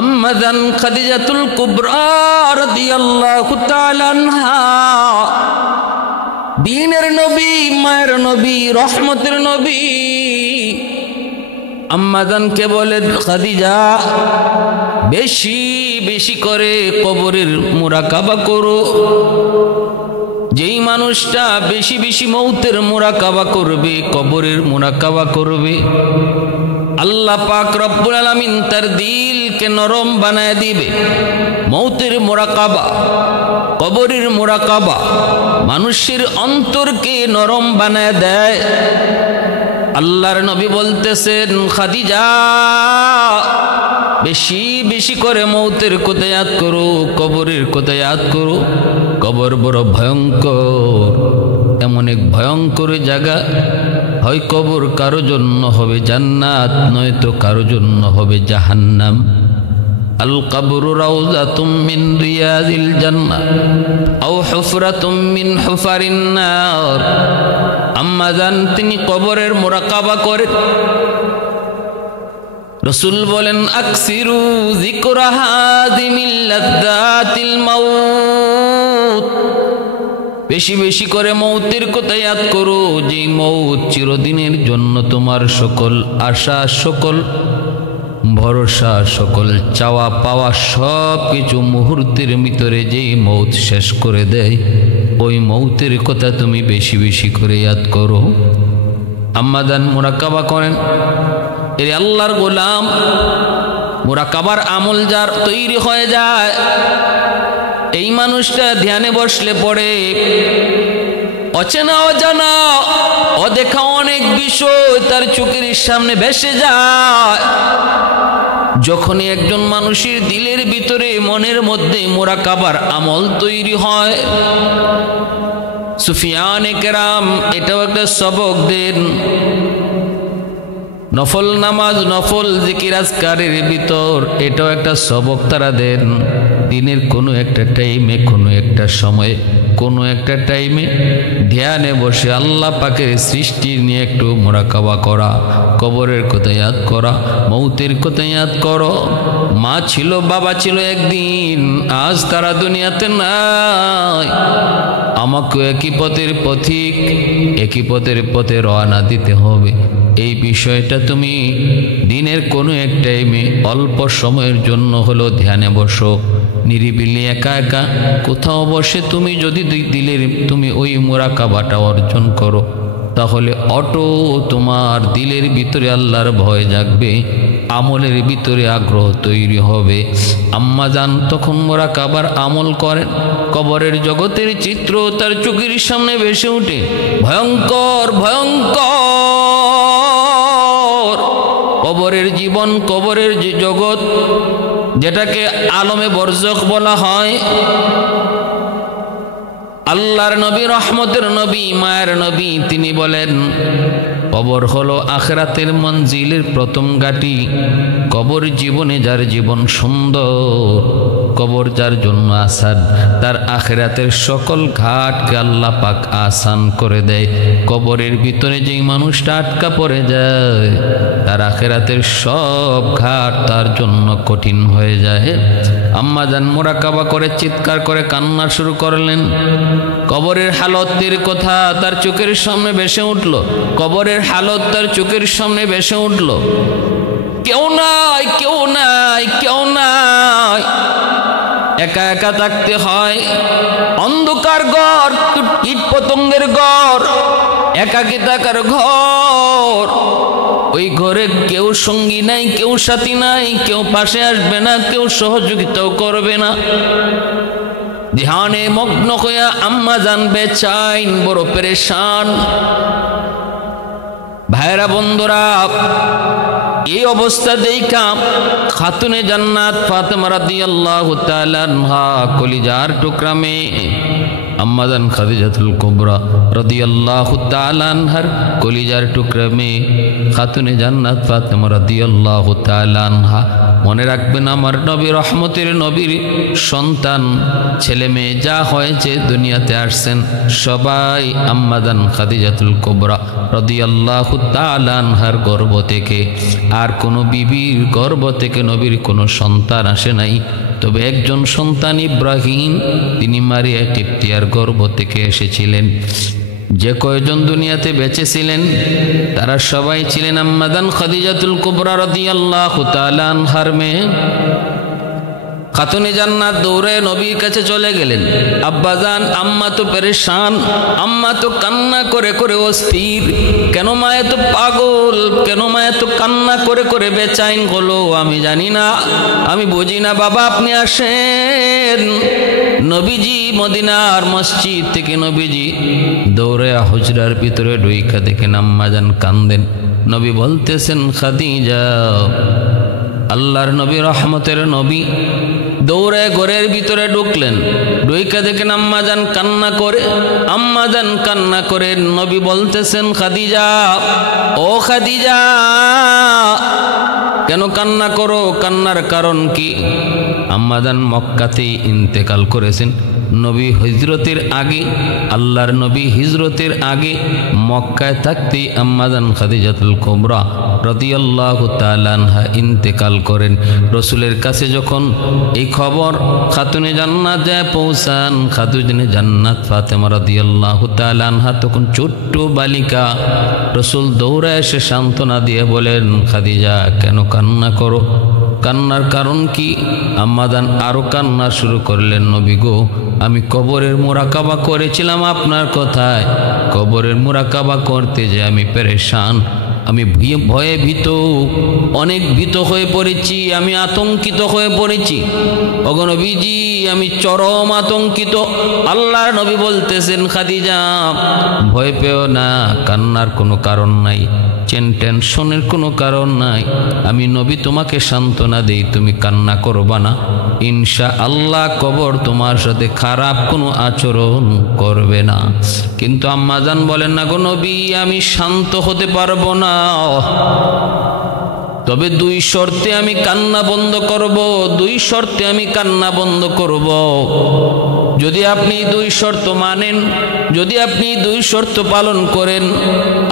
আম্মাজান খাদিজাতুল কুবরা রাদিয়াল্লাহু তাআলা আনহা, দ্বীনের নবী, মায়ের নবী, রহমতের নবী, আম্মাজানকে বলে খাদিজা বেশি বেশি করে কবরের মুরাকাবা করো। যেই মানুষটা বেশি বেশি মৌতের মুরাকাবা করবে, কবরের মুরাকাবা করবে, আল্লাহ পাক রব্বুল আলামিন তার দিলকে নরম বানায় দিবে। মৌতের মুরাকাবা, কবরের মুরাকাবা মানুষের অন্তরকে নরম বানায় দেয়। আল্লাহর নবী বলতেছেন, খাদিজা বেশি বেশি করে মৌতের কথা ইয়াদ করো, কবরের কথা ইয়াদ করো। কবর বড় ভয়ঙ্কর, এমন এক ভয়ঙ্কর জায়গা। হয় কবর কারো জন্য হবে জান্নাত, নয়তো কারো জন্য হবে জাহান্নাম। আল কবরু রাউযাতুম মিন রিয়াদিল জান্নাহ আও হুফরাতুম মিন হুফারিন নার। আম্মা জান তিনি কবরের মুরাকাবা করেন। রাসূল বলেন, আকসিরু যিকরা হাযিমিল লাযযাতিল মাউত, বেশি বেশি করে মৌতের কথা ইয়াদ করো। যে মৌত চিরদিনের জন্য তোমার সকল আশা, সকল ভরসা, সকল চাওয়া পাওয়া সব কিছু মুহূর্তের ভিতরে যেই মৌত শেষ করে দেয়, ওই মৌতের কথা তুমি বেশি বেশি করে ইয়াদ করো। আম্মাদান মুরাকাবা করেন। এর আল্লাহর গোলাম, মুরাকাবার আমল যার তৈরি হয়ে যায়, এই মানুষটা ধ্যানে বসলে পড়ে অচেনা অজানা অদেখা অনেক বিষয় তার চোখের সামনে ভেসে যায়। যখনই একজন মানুষের দিলের ভিতরে, মনের মধ্যে মুরাকাবার আমল তৈরি হয়, সুফিয়ানে কেরাম এটাও একটা সবক দেন। নফল নামাজ, নফল জিকির আজকারের ভিতর এটাও একটা সবক তারা দেন। দিনের কোনো একটা টাইমে, কোনো একটা সময়ে, কোনো একটা টাইমে ধ্যানে বসে আল্লাহ পাকের সৃষ্টি নিয়ে একটু মুরাকাবা করা, কবরের কথা ইয়াদ করা, মৌতের কথা ইয়াদ করো। মা ছিল, বাবা ছিল একদিন, আজ তারা দুনিয়াতে নাই। আমাকে একই পথের পথিক, একই পথের পথে রওনা দিতে হবে। এই বিষয়টা তুমি দিনের কোনো এক টাইমে অল্প সময়ের জন্য হলো ধ্যানে বসো, নিরিবিলি একা একা কোথাও বসে তুমি যদি দিলের তুমি ওই মুরাকাবাটা অর্জন করো, তাহলে অটো তোমার দিলের ভিতরে আল্লাহর ভয় জাগবে, আমলের ভিতরে আগ্রহ তৈরি হবে। আম্মা জান তখন মুরাকাবার আমল করেন। কবরের জগতের চিত্র তার চোখের সামনে ভেসে ওঠে। ভয়ঙ্কর ভয়ঙ্কর কবরের জীবন, কবরের যে জগৎ, যেটাকে আলমে বরজখ বলা হয়। আল্লাহর নবী, রহমতের নবী, মায়ের নবী, তিনি বলেন কবর হলো আখিরাতের মঞ্জিলের প্রথম ঘাঁটি। কবর জীবনে যার জীবন সুন্দর, কবর যার জন্য আসান, তার আখিরাতের সকল ঘাটকে আল্লাহ পাক আসান করে দেয়। কবরের ভিতরে যেই মানুষটা আটকা পড়ে যায়, তার আখিরাতের সব ঘাট তার জন্য কঠিন হয়ে যায়। আম্মা জান মুরাকাবা করে চিৎকার করে কান্না শুরু করলেন। কবরের হালতের কথা তার চোখের সামনে ভেসে উঠল। কবরের হালত তার চোখের সামনে ভেসে উঠল। কেউ নাই, কেউ নাই, কেউ নাই, একা একা থাকতে হয়। অন্ধকার ঘর, কীট পতঙ্গের ঘর, একাকী থাকার ঘর। ওই ঘরে কেউ সঙ্গী নাই, কেউ সাথী নাই, কেউ পাশে আসবে না, কেউ সহযোগিতাও করবে না। ধ্যানে মগ্ন হইয়া আম্মা জান বেচাইন, বড় পেরেশান। ভাইরা বন্ধুরা, এই অবস্থা দেখা খাতুনে জান্নাত ফাতেমা রাদিয়াল্লাহু তাআলা আনহা কলিজার টুকরা মেয়ে আম্মা জান খাদিজাতুল কুবরা রাদিয়াল্লাহু তাআলা আনহার কলিজার টুকরা মেয়ে খাতুনে জান্নাত ফাতেমা রাদিয়াল্লাহু তাআলা আনহা। মনে রাখবেন, আমার নবী, রহমতের নবীর সন্তান, ছেলে মেয়ে যা হয়েছে দুনিয়াতে আসছেন সবাই আম্মা জান খাদিজাতুল কুবরা রাদিয়াল্লাহু তাআলা আনহার গর্ভ থেকে। আর কোনো বিবির গর্ভ থেকে নবীর কোনো সন্তান আসে নাই, তবে একজন সন্তান ইব্রাহিম, তিনি মারিয়া কিপ্তিয়ার গর্ভ থেকে এসেছিলেন। যে কয়জন দুনিয়াতে বেঁচে ছিলেন তারা সবাই ছিলেন আম্মাদান খাদিজাতুল কুবরা রাদিয়াল্লাহু তাআলা আনহার মেয়ে। খাতুনে জান্নাত দৌড়ে নবীর কাছে চলে গেলেন। আব্বাজান, আম্মা তো পেরেশান, আম্মা তো কান্না করে করে অস্থির, কেন মা এত পাগল, কেন মা এত কান্না করে করে বেচাইন হলো, আমি জানি না, আমি বুঝি না। বাবা আপনি আসেন। নবীজি মদিনার মসজিদ থেকে নবীজি দৌড়ে হুজরার ভিতরে ঢুইকা দেখেন আম্মাজান কান্দেন। নবী বলতেছেন, খাদিজা, আল্লাহর নবী রহমতের নবী দৌড়ে ঘরের ভিতরে ঢুকলেন। ঢুইকা দেখেন আম্মাজান কান্না করে, আম্মাজান কান্না করে। নবী বলতেছেন, খাদিজা, ও খাদিজা, কেন কান্না করো, কান্নার কারণ কি? আম্মাজান মক্কাতেই ইন্তেকাল করেছেন। নবী হিজরতের আগে, আল্লাহর নবী হিজরতের আগে মক্কায় থাকতেই আম্মাজান খাদিজাতুল কুবরা রাদিয়াল্লাহু তাআলা আনহা ইন্তেকাল করেন। রসুলের কাছে যখন এই খবর খাতুনে জান্নাত যায় পৌঁছান, খাতুনে জান্নাত ফাতেমা রাদিয়াল্লাহু তাআলা আনহা তখন ছোট্ট বালিকা। রসুল দৌড়ে এসে সান্ত্বনা দিয়ে বলেন, খাদিজা কেন কান্না করো, কান্নার কারণ কি? আম্মাজান আরো কান্না শুরু করলেন, নবী গো, আমি কবরের মুরাকাবা করেছিলাম আপনার কথায়, কবরের মুরাকাবা করতে যে আমি পেরেশান, আমি ভয়ে ভীত, অনেক ভীত হয়ে পড়েছি, আমি আতঙ্কিত হয়ে পড়েছি। ওগো নবীজি, আমি চরম আতঙ্কিত। আল্লাহর নবী বলতেছেন, খাদিজা ভয় পেও না, কান্নার কোনো কারণ নাই, টেনশনের কোনো কারণ নাই। আমি নবী তোমাকে সান্ত্বনা দেই, তুমি কান্না করবা না, ইনশাআল্লাহ কবর তোমার সাথে খারাপ কোনো আচরণ করবে না। কিন্তু আম্মাজান বলেন, না গো নবী, আমি শান্ত হতে পারবো না, তবে দুই শর্তে আমি কান্না বন্ধ করব, দুই শর্তে আমি কান্না বন্ধ করব। যদি আপনি দুই শর্ত মানেন, যদি আপনি দুই শর্ত পালন করেন।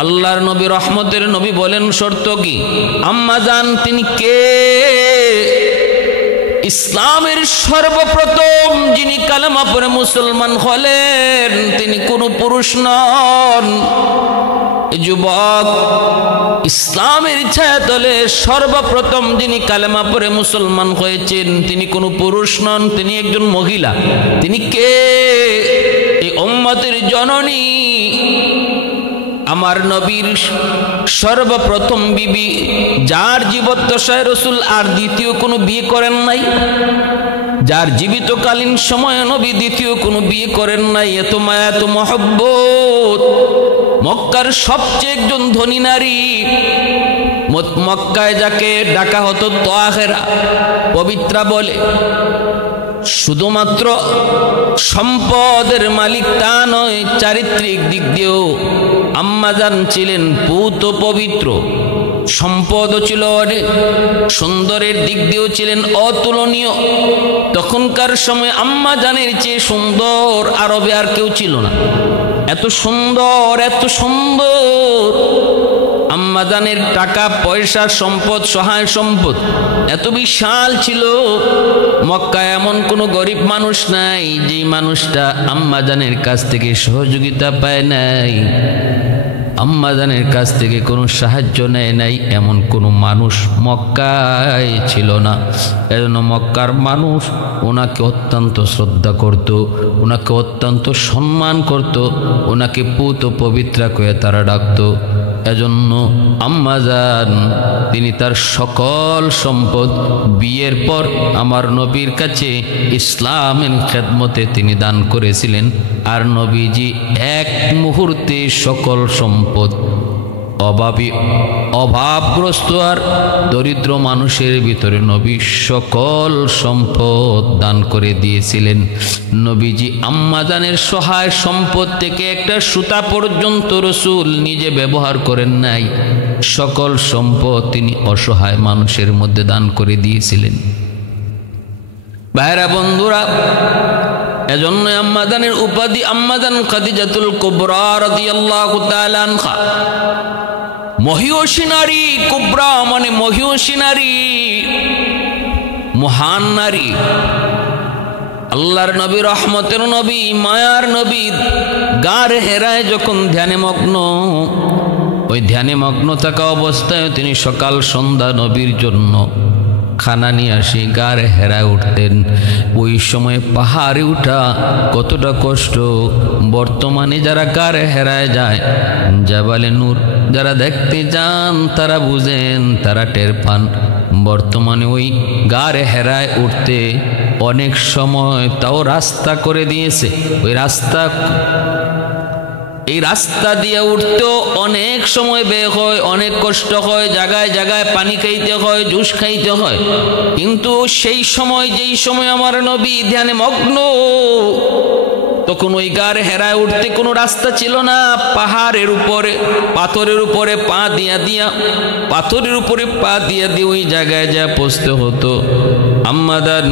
আল্লাহর নবী রহমতের নবী বলেন, শর্ত কি? আম্মাজান তিনি কে? ইসলামের সর্বপ্রথম যিনি কালেমা পড়ে মুসলমান হলেন, তিনি কোনো পুরুষ নন। যুবক, ইসলামের ছায়াতলে সর্বপ্রথম যিনি কালেমা পড়ে মুসলমান হয়েছেন, তিনি কোনো পুরুষ নন, তিনি একজন মহিলা। তিনি কে? এই উম্মতের জননী, আমার নবীর সর্বপ্রথম বিবি, যার জীবদ্দশায় রসুল আর দ্বিতীয় কোনো বিয়ে করেন নাই, যার জীবিতকালীন সময়ে নবী দ্বিতীয় কোনো বিয়ে করেন নাই। এত মায়া, এত মহব্বত। মক্কার সবচেয়ে একজন ধনী নারী, মক্কায় যাকে ডাকা হতো তাহেরা, পবিত্রা বলে। শুধুমাত্র সম্পদের মালিক তা নয়, চারিত্রিক দিক দিয়েও আম্মাজান ছিলেন পূত পবিত্র। সম্পদও ছিল অনেক, সুন্দরের দিক দিয়েও ছিলেন অতুলনীয়। তখনকার সময় আম্মাজানের চেয়ে সুন্দর আরবে আর কেউ ছিল না। এত সুন্দর, এত সুন্দর। আম্মাজানের টাকা পয়সা, সম্পদ, সহায় সম্পদ এত বিশাল ছিল। মক্কায় এমন কোনো গরিব মানুষ নাই যে মানুষটা আম্মাজানের কাছ থেকে সহযোগিতা পায় নাই, আম্মাজানের কাছ থেকে কোনো সাহায্য নেয় নাই, এমন কোনো মানুষ মক্কায় ছিল না। এজন্য মক্কার মানুষ ওনাকে অত্যন্ত শ্রদ্ধা করত, ওনাকে অত্যন্ত সম্মান করত, ওনাকে পূত পবিত্রা করে তারা ডাকত। এজন্য আম্মাজান তিনি তার সকল সম্পদ বিয়ের পর আমার নবীর কাছে ইসলামের খেদমতে তিনি দান করেছিলেন। আর নবীজি এক মুহূর্তে সকল সম্পদ অভাবগ্রস্ত আর দরিদ্র মানুষের ভিতরে নবী সকল সম্পদ দান করে দিয়েছিলেন। নবীজি আম্মাজানের সহায় সম্পদ থেকে একটা সুতা পর্যন্ত রসুল নিজে ব্যবহার করেন নাই, সকল সম্পদ তিনি অসহায় মানুষের মধ্যে দান করে দিয়েছিলেন। ভাইরা বন্ধুরা, এজন্য আম্মাজানের উপাধি আম্মাজান খাদিজাতুল কুবরা রাদিয়াল্লাহু তাআলা আনহা। মহিয়সী নারী, কুবরা মানে মহিয়সী নারী, মহান নারী। আল্লাহর নবী, রহমতের নবী, মায়ার নবী গার হেরায় যখন ধ্যানে মগ্ন, ওই ধ্যানে মগ্ন থাকা অবস্থায় তিনি সকাল সন্ধ্যা নবীর জন্য খানা নিয়ে আসি গার হেরায় উঠতেন। ওই সময় পাহাড়ে উঠা কতটা কষ্ট, বর্তমানে যারা গার হেরায় যায়, জাবালে নূর যারা দেখতে যান তারা বুঝেন, তারা টের পান। বর্তমানে ওই গার হেরায় উঠতে অনেক সময় তাও রাস্তা করে দিয়েছে, ওই রাস্তা, এই রাস্তা দিয়ে উঠতেও অনেক সময় ব্যয় হয়, অনেক কষ্ট হয়, জায়গায় জায়গায় পানি খাইতে হয়, জুস খাইতে হয়। কিন্তু সেই সময়, যেই সময় আমার নবী ধ্যানে মগ্ন, তখন ওই গার হেরায় উঠতে কোনো রাস্তা ছিল না। পাহাড়ের উপরে, পাথরের উপরে পা দিয়া দিয়া, পাথরের উপরে পা দিয়া দিয়ে ওই জায়গায় যা পৌঁছতে হতো। আম্মাদান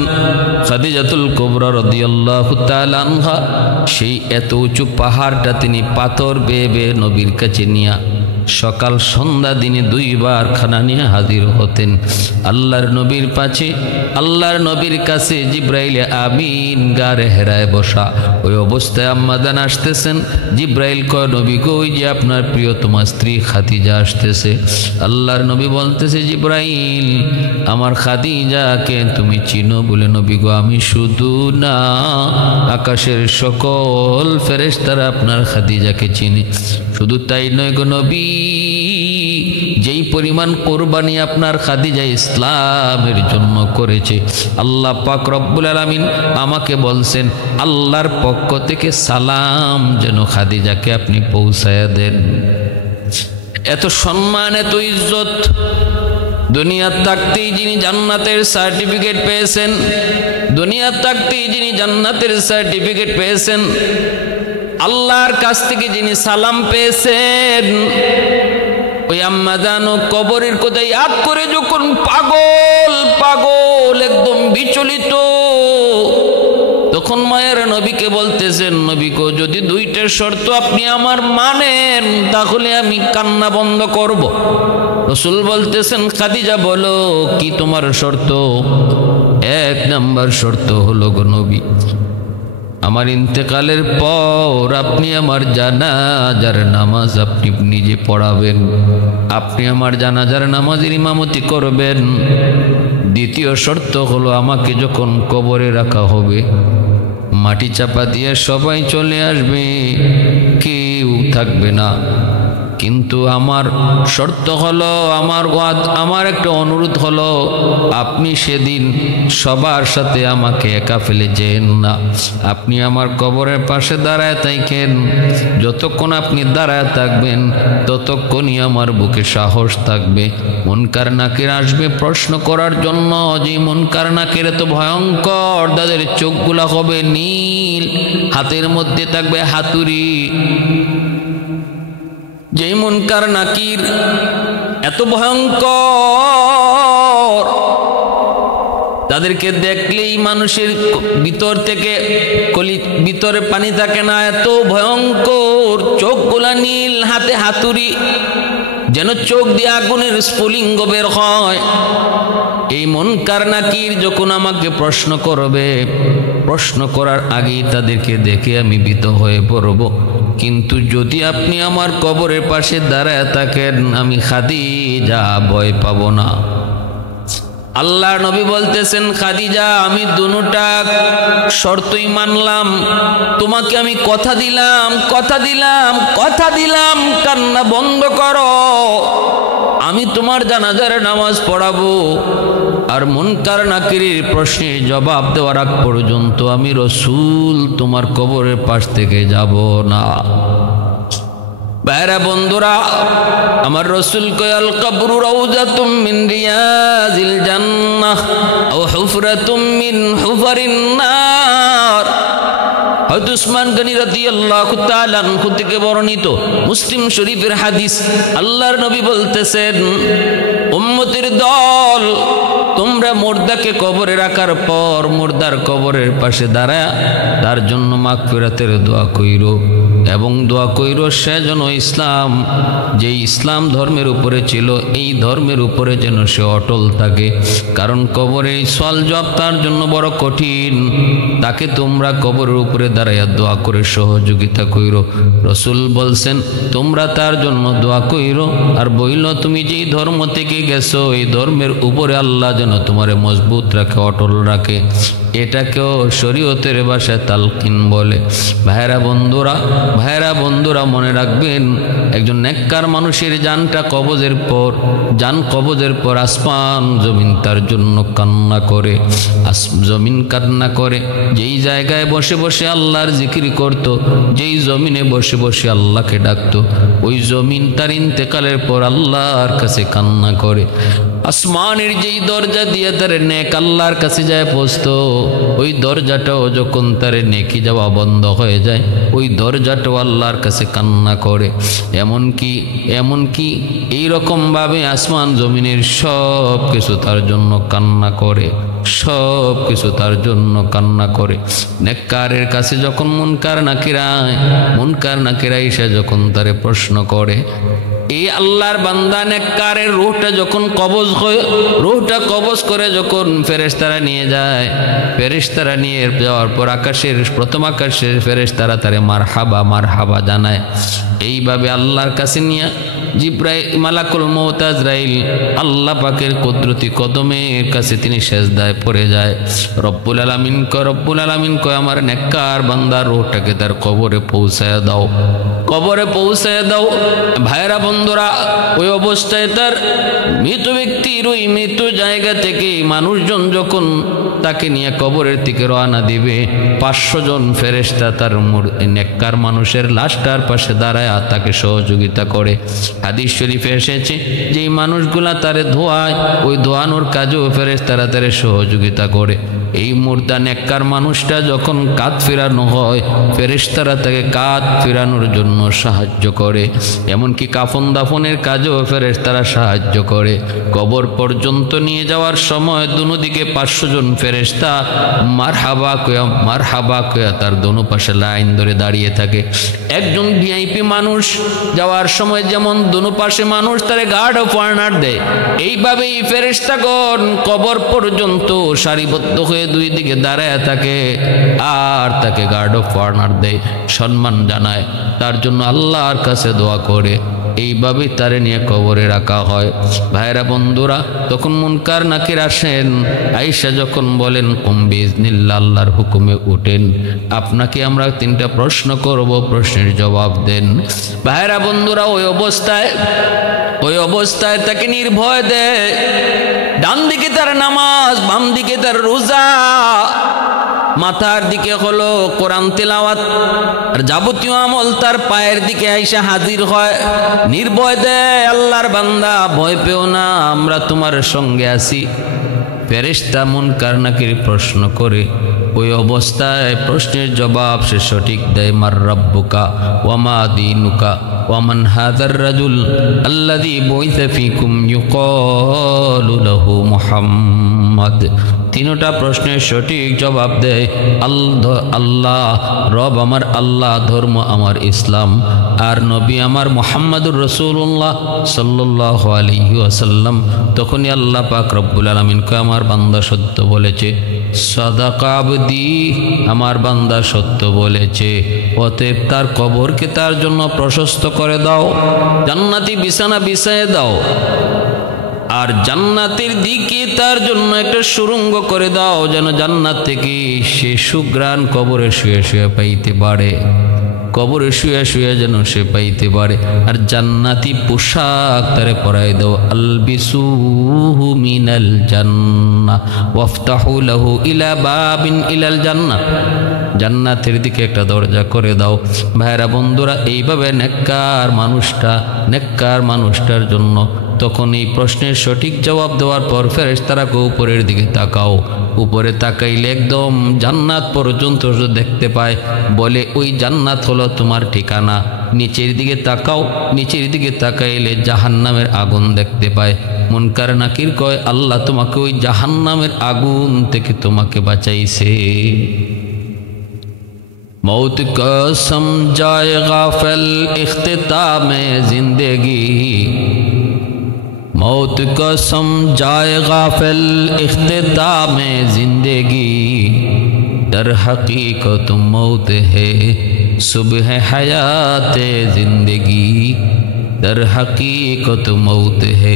খাদিজাতুল কুবরা রাদিয়াল্লাহু তাআলা আনহা সেই এত উঁচু পাহাড়টা তিনি পাথর বেয়ে বেয়ে নবীর কাছে নিয়ে সকাল সন্ধ্যা দিনে দুইবার খানা নিয়ে হাজির হতেন আল্লাহর নবীর পাশে। আল্লাহর নবীর কাছে জিব্রাইল আমিন গারে হেরায় বসা, ওই অবস্থায় আম্মাদান আসতেছেন। জিব্রাইল কয়, নবী গো, ওই যে আপনার প্রিয়তমা স্ত্রী খাদিজা আসতেছে। আল্লাহর নবী বলতেছে, জিব্রাইল, আমার খাদিজাকে তুমি চিনো? বলে, নবী গো, আমি শুধু না, আকাশের সকল ফেরেশতারা আপনার খাদিজাকে চিনি। শুধু তাই নয় গো নবী, যেই পরিমাণ কোরবানি আপনার খাদিজা ইসলামের জন্য করেছে, আল্লাহ পাক রব্বুল আলামিন আমাকে বলছেন আল্লাহর পক্ষ থেকে সালাম যেন খাদিজাকে আপনি পৌঁছায়া দেন। এত সম্মান, এত ইজ্জত, দুনিয়ার থাকতেই যিনি জান্নাতের সার্টিফিকেট পেয়েছেন, দুনিয়ার থাকতেই যিনি জান্নাতের সার্টিফিকেট পেয়েছেন, আল্লাহর কাছ থেকে যিনি সালাম পেয়েছেন, ওই আম্মাজান কবরের কথা ইয়াদ করে যখন পাগল একদম বিচলিত, তখন মায়ের নবীকে বলতেছেন, নবী গো, যদি দুইটা শর্ত আপনি আমার মানেন তাহলে আমি কান্না বন্ধ করব। রাসূল বলতেছেন, খাদিজা বলো, কি তোমার শর্ত? এক নাম্বার শর্ত হলো গো নবী, আমার ইন্তেকালের পর আপনি আমার জানাজার নামাজ আপনি নিজে পড়াবেন, আপনি আমার জানাজার নামাজের ইমামতি করবেন। দ্বিতীয় শর্ত হলো, আমাকে যখন কবরে রাখা হবে, মাটি চাপা দিয়ে সবাই চলে আসবে, কেউ থাকবে না। কিন্তু আমার শর্ত হলো, আমার একটা অনুরোধ হলো, আপনি সেদিন সবার সাথে আমাকে একা ফেলে যেন না। আপনি আমার কবরের পাশে দাঁড়ায় থাকেন, যতক্ষণ আপনি দাঁড়ায় থাকবেন ততক্ষণই আমার বুকে সাহস থাকবে। মুনকার নাকির আসবে প্রশ্ন করার জন্য, যে মুনকার নাকির এত ভয়ঙ্কর, তাদের চোখগুলা হবে নীল, হাতের মধ্যে থাকবে হাতুড়ি। যেই মুনকার নাকির এত ভয়ঙ্কর, তাদেরকে দেখলেই মানুষের ভিতর থেকে ভিতরে পানি থাকে না, এত ভয়ঙ্কর, চোখগুলা নীল, হাতে হাতুড়ি, যেন চোখ দিয়ে আগুনের স্ফুলিঙ্গ বের হয়। এই মুনকার নাকির যখন আমাকে প্রশ্ন করবে, প্রশ্ন করার আগেই তাদেরকে দেখে আমি ভীত হয়ে পড়ব। কিন্তু যদি আপনি আমার কবরের পাশে দাঁড়ায় থাকেন, আমি খাদিজা ভয় পাব না। আল্লাহর নবী বলতেছেন, খাদিজা, আমি দুটা শর্তই মানলাম, তোমাকে আমি কথা দিলাম, কান্না বন্ধ করো, আমি তোমার জানাজার নামাজ পড়াবো, আর মুনকার নাকিরের প্রশ্নের জবাব দেওয়ার আগ পর্যন্ত আমি রাসূল তোমার কবরের পাশ থেকে যাব না। বাইরা বন্ধুরা, আমার রাসূল কয়, আল কবরু রাউযাতুম মিন রিয়াজিল জান্নাহ আও হুফরাতুম মিন হুফারিন নার। হযরত উসমান গনি রাদিয়াল্লাহু তাআলা আনহু থেকে বর্ণিত মুসলিম শরীফের হাদিস। আল্লাহর নবী বলতেছেন, উম্মতের দল, তোমরা মুর্দাকে কবরে রাখার পর মুর্দার কবরের পাশে দাঁড়ায় তার জন্য মাগফিরাতের দোয়া কইরো। এবং দোয়া কইর সে যেন ইসলাম, যে ইসলাম ধর্মের উপরে ছিল এই ধর্মের উপরে যেন সে অটল থাকে। কারণ কবরের সওয়াল জবাব তার জন্য বড় কঠিন। তাকে তোমরা কবরের উপরে দাঁড়াইয়া দোয়া করে সহযোগিতা কইরো। রসুল বলছেন তোমরা তার জন্য দোয়া কইরো আর বইল তুমি যেই ধর্ম থেকে গেছো এই ধর্মের উপরে আল্লাহ যেন তোমারে মজবুত রাখে, অটল রাখে। এটাকেও শরীয়তের ভাষায় তালকিন বলে। ভাইরা বন্ধুরা মনে রাখবেন, একজন নেককার মানুষের জানটা কবজের পর আসমান জমিন তার জন্য কান্না করে, জমিন কান্না করে। যেই জায়গায় বসে বসে আল্লাহর জিকির করত, যেই জমিনে বসে বসে আল্লাহকে ডাকতো, ওই জমিন তার ইন্তেকালের পর আল্লাহর কাছে কান্না করে। আসমানের যেই দরজা দিয়ে তার নেক আল্লাহর কাছে যায় পৌঁছতো, ওই দরজাটাও যখন তার নেকি যাওয়া বন্ধ হয়ে যায় ওই দরজাটাও আল্লাহর কাছে কান্না করে। এমনকি এইরকমভাবে আসমান জমিনের সব কিছু তার জন্য কান্না করে, সব কিছু তার জন্য কান্না করে। নেককারের কাছে যখন মুনকার নাকিরা এসে যখন তারে প্রশ্ন করে, এই আল্লাহর বান্দা নেককারের রূহটা যখন রূহটা কবজ করে যখন ফেরেশতারা নিয়ে যায়, ফেরেশতারা নিয়ে যাওয়ার পর প্রথম আকাশের ফেরেশতারা তারে মারহাবা জানায়। এইভাবে আল্লাহর কাছে নিয়ে মালাকুল মউত আজরাইল আল্লাহ পাকের কুদরতি কদমের কাছে তিনি সেজদায় পড়ে যায়। রব্বুল আলামিন কয় আমার নেককার বান্দার রূহটাকে তার কবরে পৌঁছায় দাও। ভাইরা বন্ধুরা, ওই অবস্থায় তার মৃত ব্যক্তির ওই মৃত জায়গা থেকে মানুষজন যখন তাকে নিয়ে কবরের দিকে রওনা দিবে, 500 জন ফেরেশতা তার নেককার মানুষের লাশটার পাশে দাঁড়ায় তাকে সহযোগিতা করে। হাদিস শরীফে এসেছে যে মানুষগুলা তারে ধোয়ায়, ওই ধোয়ানোর কাজেও ফেরেশতারা তারে সহযোগিতা করে। এই মুর্দা নেককার মানুষটা যখন কাঁধ ফেরানো হয়, ফেরেশতারা তাকে কাঁধ ফেরানোর জন্য সাহায্য করে। এমনকি কাফন দাফনের কাজেও ফেরেশতারা সাহায্য করে। কবর পর্যন্ত নিয়ে যাওয়ার সময় দুদিকে 500 জন ফেরেশতা মারহাবা কয়া তার দোনো পাশে লাইন ধরে দাঁড়িয়ে থাকে। একজন ভিআইপি মানুষ যাওয়ার সময় যেমন দোনো পাশে মানুষ তারে গার্ড অফ অনার দেয়, এইভাবেই ফেরেশতাগণ কবর পর্যন্ত সারিবদ্ধ হয়ে দুই দিকে দাঁড়ায় থাকে আর তাকে গার্ড অফ অনার দেয়, সম্মান জানায়, তার জন্য আল্লাহর কাছে দোয়া করে। এইভাবেই তারে নিয়ে কবরে রাখা হয়। ভাইরা বন্ধুরা, তখন মুনকার নাকির আসেন, আয়েশা যখন বলেন কুম বিইজনিল্লাহ, আল্লাহর হুকুমে উঠেন, আপনাকে আমরা 3টা প্রশ্ন করব, প্রশ্নের জবাব দেন। ভাইরা বন্ধুরা, ওই অবস্থায় তাকে নির্ভয় দেয়। ডান দিকে তার নামাজ, বাম দিকে তার রোজা, মাথার দিকে হলো কোরআন তেলাওয়াত, আর যাবতীয় আমল তার পায়ের দিকে আইসা হাজির হয়। নির্ভয় দেয়, আল্লাহর বান্দা ভয় পেও না, আমরা তোমার সঙ্গে আছি। ফেরেশতা মুনকার নাকির প্রশ্ন করে, ওই অবস্থায় প্রশ্নের জবাব সে সঠিক দেয়। মার রাব্বুকা ওয়া মা দীনুকা ওয়া মান হাযার রাজুল আল্লাযী বুইসা ফীকুম ইউকালু লাহু মুহাম্মদ। 3টা প্রশ্নের সঠিক জবাব দেয় আল্লাহ, রব আমার আল্লাহ, ধর্ম আমার ইসলাম, আর নবী আমার মুহাম্মাদুর রাসূলুল্লাহ সাল্লাল্লাহু আলাইহি ওয়াসাল্লাম। তখনই আল্লাহ পাক রব্বুল আলামিন কয় আমার বান্দা সত্য বলেছে, সাদাকা আবদি, আমার বান্দা সত্য বলেছে। অতএব তার কবরকে তার জন্য প্রশস্ত করে দাও, জান্নাতি বিছানা বিছায় দাও, আর জান্নাতের দিকে তার জন্য একটা সুড়ঙ্গ করে দাও, যেন জান্নাত থেকে সে সুঘ্রাণ কবরে শুয়ে শুয়ে পাইতে পারে, কবরে শুয়ে শুয়ে যেন সে পাইতে পারে। আর জান্নাতি পোশাক তারে পরাই দাও, আলবিসুহু মিনাল জান্নাহ ওয়াফতাহু লাহু ইলা বাবিন ইলাল জান্নাহ, জান্নাতের দিকে একটা দরজা করে দাও। ভাইরা বন্ধুরা, এইভাবে নেককার মানুষটার জন্য তখন এই প্রশ্নের সঠিক জবাব দেওয়ার পর ফেরেশতারাকে উপরের দিকে তাকাও, উপরে তাকাইলে একদম জান্নাত পর্যন্ত দেখতে পায়। বলে ওই জান্নাত হলো তোমার ঠিকানা। নিচের দিকে তাকাও, নিচের দিকে তাকাইলে জাহান্নামের আগুন দেখতে পায়। মুনকার নাকির কয় আল্লাহ তোমাকে ওই জাহান্নামের আগুন থেকে তোমাকে বাঁচাইছে। मौत को समझाए गाफिल इख्तिताम जिंदगी, मौत को समझाए गाफिल इख्तिताम जिंदगी, दर हकीकत मौत है सुबह हयात जिंदगी, दर हकीकत मौत है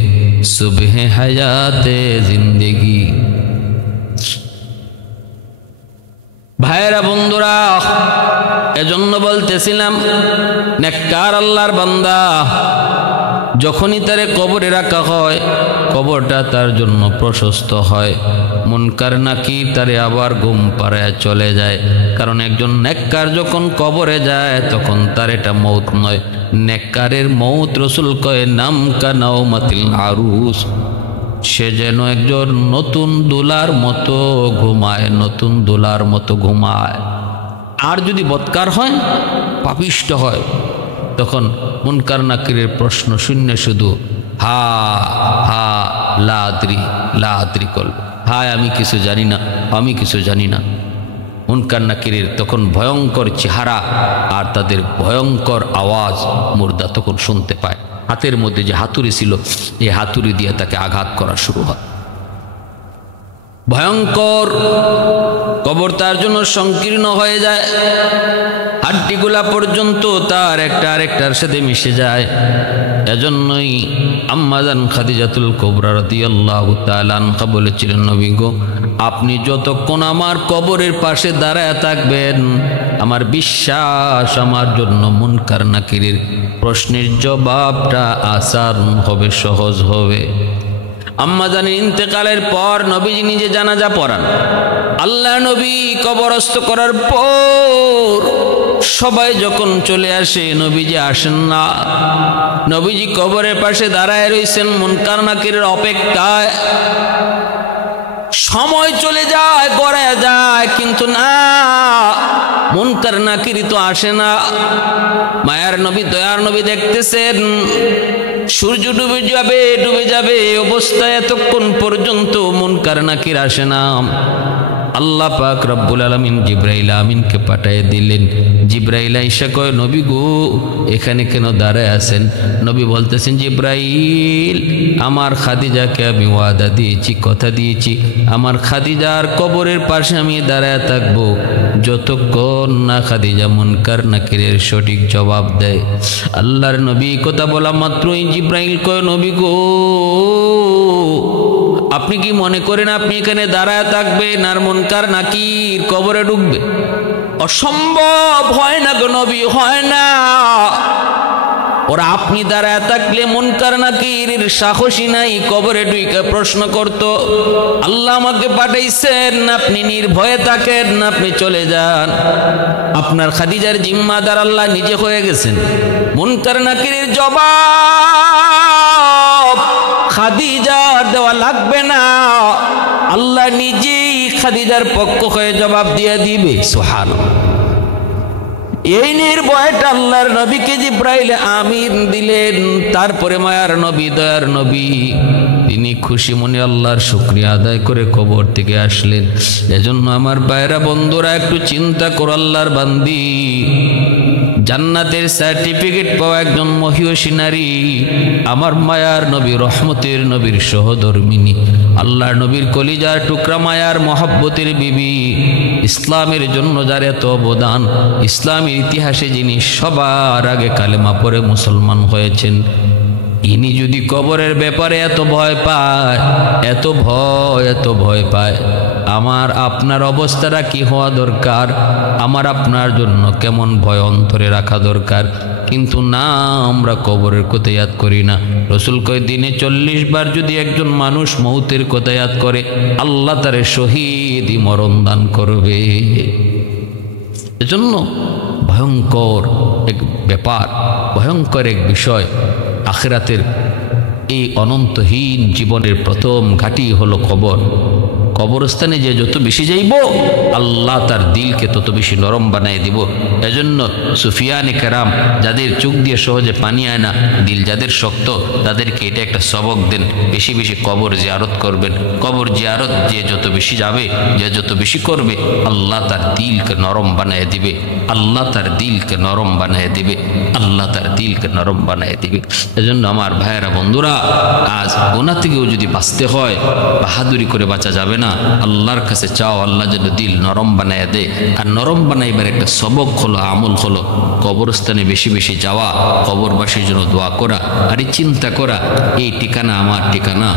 सुबह हयात जिंदगी। ভাইরা বন্ধুরা, এজন্য বলতেছিলাম নেককার আল্লাহর বান্দা যখনই তারে কবরে রাখা হয়, কবরটা তার জন্য প্রশস্ত হয়। মুনকার নাকির তারে আবার ঘুম পাড়ায় চলে যায়, কারণ একজন নেককার যখন কবরে যায় তখন তার এটা মৌত নয়, নেককারের মৌত রসুল কয় নাম কানাউমাতিল আরুস, সে যেন একজন নতুন দুলার মতো ঘুমায়, নতুন দুলার মতো ঘুমায়। আর যদি বদকার হয়, পাপিষ্ট হয়, তখন মুনকার নাকিরের প্রশ্ন শূন্য শুধু হা হা লা আদ্রি করবে, হায় আমি কিছু জানি না, আমি কিছু জানি না। মুনকার নাকিরের তখন ভয়ঙ্কর চেহারা আর তাদের ভয়ঙ্কর আওয়াজ মুর্দা তখন শুনতে পায়। হাতের মধ্যে যে হাতুড়ি ছিল, এই হাতুড়ি দিয়ে তাকে আঘাত করা শুরু হয়। ভয়ঙ্কর কবর তার জন্য সংকীর্ণ হয়ে যায়, হাড্ডিগুলা পর্যন্ত তার একটা আরেকটার সাথে মিশে যায়। এজন্যই আম্মা জান খাদিজাতুল কুবরা রাদিয়াল্লাহু তাআলা আনহা বলেছিলেন, নবী গো, আপনি যতক্ষণ আমার কবরের পাশে দাঁড়ায় থাকবেন, আমার বিশ্বাস আমার জন্য মুনকার নাকিরের প্রশ্নের জবাবটা আসান হবে, সহজ হবে। আম্মা জানের ইন্তেকালের পর নবীজি নিজে জানাজা পড়ান। আল্লাহ নবী কবরস্থ করার পর সবাই যখন চলে আসে, নবীজি আসেন না। নবীজি কবরের পাশে দাঁড়ায় রয়েছেন মুনকার নাকিরের অপেক্ষায়। সময় চলে যায়, গড়ায় যায়, কিন্তু না, মুনকার নাকির তো আসে না। মায়ার নবী, দয়ার নবী দেখতেছেন সূর্য ডুবে যাবে অবস্থায় এতক্ষণ পর্যন্ত মুনকার নাকির আসে না। আল্লাহ পাক রব্বুল আলামিন জিবরাইল আমিনকে পাঠিয়ে দিলেন। জিবরাইল আইসা কয়, নবী গো, এখানে কেন দাঁড়ায় আছেন? নবী বলতেছেন, জিবরাইল, আমার খাদিজাকে আমি ওয়াদা দিয়েছি, কথা দিয়েছি, আমার খাদিজার কবরের পাশে আমি দাঁড়ায় থাকবো যতক্ষণ না খাদিজা মুনকার নাকিরের সঠিক জবাব দেয়। আল্লাহর নবী কথা বলা মাত্রই জিবরাইল কয়, নবী গো, আপনি কি মনে করেন আপনি এখানে দাঁড়ায় থাকবেন আর মুনকার নাকির কবরে ঢুকবে? অসম্ভব, হয় না গো নবী, হয় না। ওরা আপনি দাঁড়ায় থাকলে মুনকার নাকির সাহসী নাই কবরে ঢুকে প্রশ্ন করত। আল্লাহ আমাকে পাঠাইছেন, আপনি নির্ভয়ে থাকেন, আপনি চলে যান। আপনার খাদিজার জিম্মাদার আল্লাহ নিজে হয়ে গেছেন। মুনকার নাকিরের জবাব খাদিজার দেওয়া লাগবে না, আল্লাহ নিজেই খাদিজার পক্ষ হয়ে জবাব দিয়ে দিবে। সুবহানাল্লাহ। এই নির্ভয়টা আল্লাহর নবীকে জিবরাইল আমিন দিলেন। তারপরে মায়ার নবী, দয়ার নবী, তিনি খুশি মনে আল্লাহর শুকরিয়া আদায় করে কবর থেকে আসলেন। এজন্য আমার ভাইরা বন্ধুরা, একটু চিন্তা করো, আল্লাহর বান্দি, জান্নাতের সার্টিফিকেট পাওয়া একজন মহিয়সী নারী, আমার মায়ার নবী, রহমতের নবীর সহধর্মিনী, আল্লাহর নবীর কলিজার টুকরা, মায়ার মহব্বতের বিবি, ইসলামের জন্য যার এত অবদান, ইসলামের ইতিহাসে যিনি সবার আগে কালেমা পড়ে মুসলমান হয়েছেন, ইনি যদি কবরের ব্যাপারে এত ভয় পায়, এত ভয় পায়, আমার আপনার অবস্থাটা কি হওয়া দরকার? আমার আপনার জন্য কেমন ভয় অন্তরে রাখা দরকার? কিন্তু না, আমরা কবরের কথা ইয়াদ করি না। রসুল কয়, দিনে 40 বার যদি একজন মানুষ মৌতের কথা ইয়াদ করে, আল্লাহ তারে শহীদি মরণ দান করবে। এজন্য ভয়ঙ্কর এক ব্যাপার, ভয়ঙ্কর এক বিষয়। আখিরাতের এই অনন্তহীন জীবনের প্রথম ঘাঁটি হলো কবর। কবরস্থানে যে যত বেশি যাইব আল্লাহ তার দিলকে তত বেশি নরম বানিয়ে দিব। এজন্য সুফিয়ানে কেরাম যাদের চোখ দিয়ে সহজে পানি আয় না, দিল যাদের শক্ত, তাদেরকে এটা একটা সবক দেন, বেশি বেশি কবর জিয়ারত করবেন। কবর জিয়ারত যে যত বেশি যাবে, যে যত বেশি করবে, আল্লাহ তার দিলকে নরম বানিয়ে দিবে, আল্লাহ তার দিলকে নরম বানিয়ে দিবে, আল্লাহ তার দিলকে নরম বানিয়ে দিবে। এজন্য আমার ভাইয়েরা, বন্ধুরা, আজ ওনা থেকেও যদি বাঁচতে হয়, বাহাদুরি করে বাঁচা যাবে না। আল্লাহর কাছে চাও আল্লাহ যেন দিল নরম বানায় দে। আর নরম বানাইবার একটা সবক হলো, আমল হলো কবরস্থানে বেশি বেশি যাওয়া, কবরবাসীর জন্য দোয়া করা, আর চিন্তা করা এই ঠিকানা আমার ঠিকানা,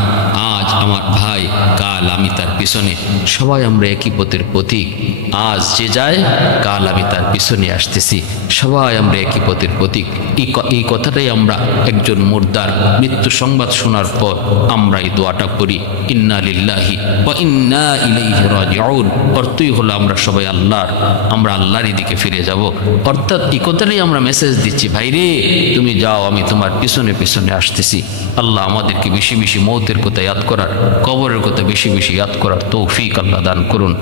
আজ আমার ভাই, কাল আমি তার পিছনে। সবাই আমরা একই পথের পথিক। আজ যে যায়, কাল আমি তার পিছনে আসতেছি। সবাই আমরা একই পথের পথিক। এই কথাটাই আমরা একজন মুর্দার মৃত্যু সংবাদ শোনার পর আমরা এই দোয়াটা করি, ইন্না লিল্লাহি ওয়া ইন্না ইলাইহি রাজিউন। অর্থই হলো আমরা সবাই আল্লাহর, আমরা আল্লাহরই দিকে ফিরে যাব। অর্থাৎ এই কথাটাই আমরা মেসেজ দিচ্ছি, ভাই রে তুমি যাও, আমি তোমার পিছনে পিছনে আসতেছি। আল্লাহ আমাদেরকে বেশি বেশি মৌতের কথা ইয়াদ করার, কবরের কথা বেশি বেশি ইয়াদ করার তৌফিক আল্লাহ দান করুন।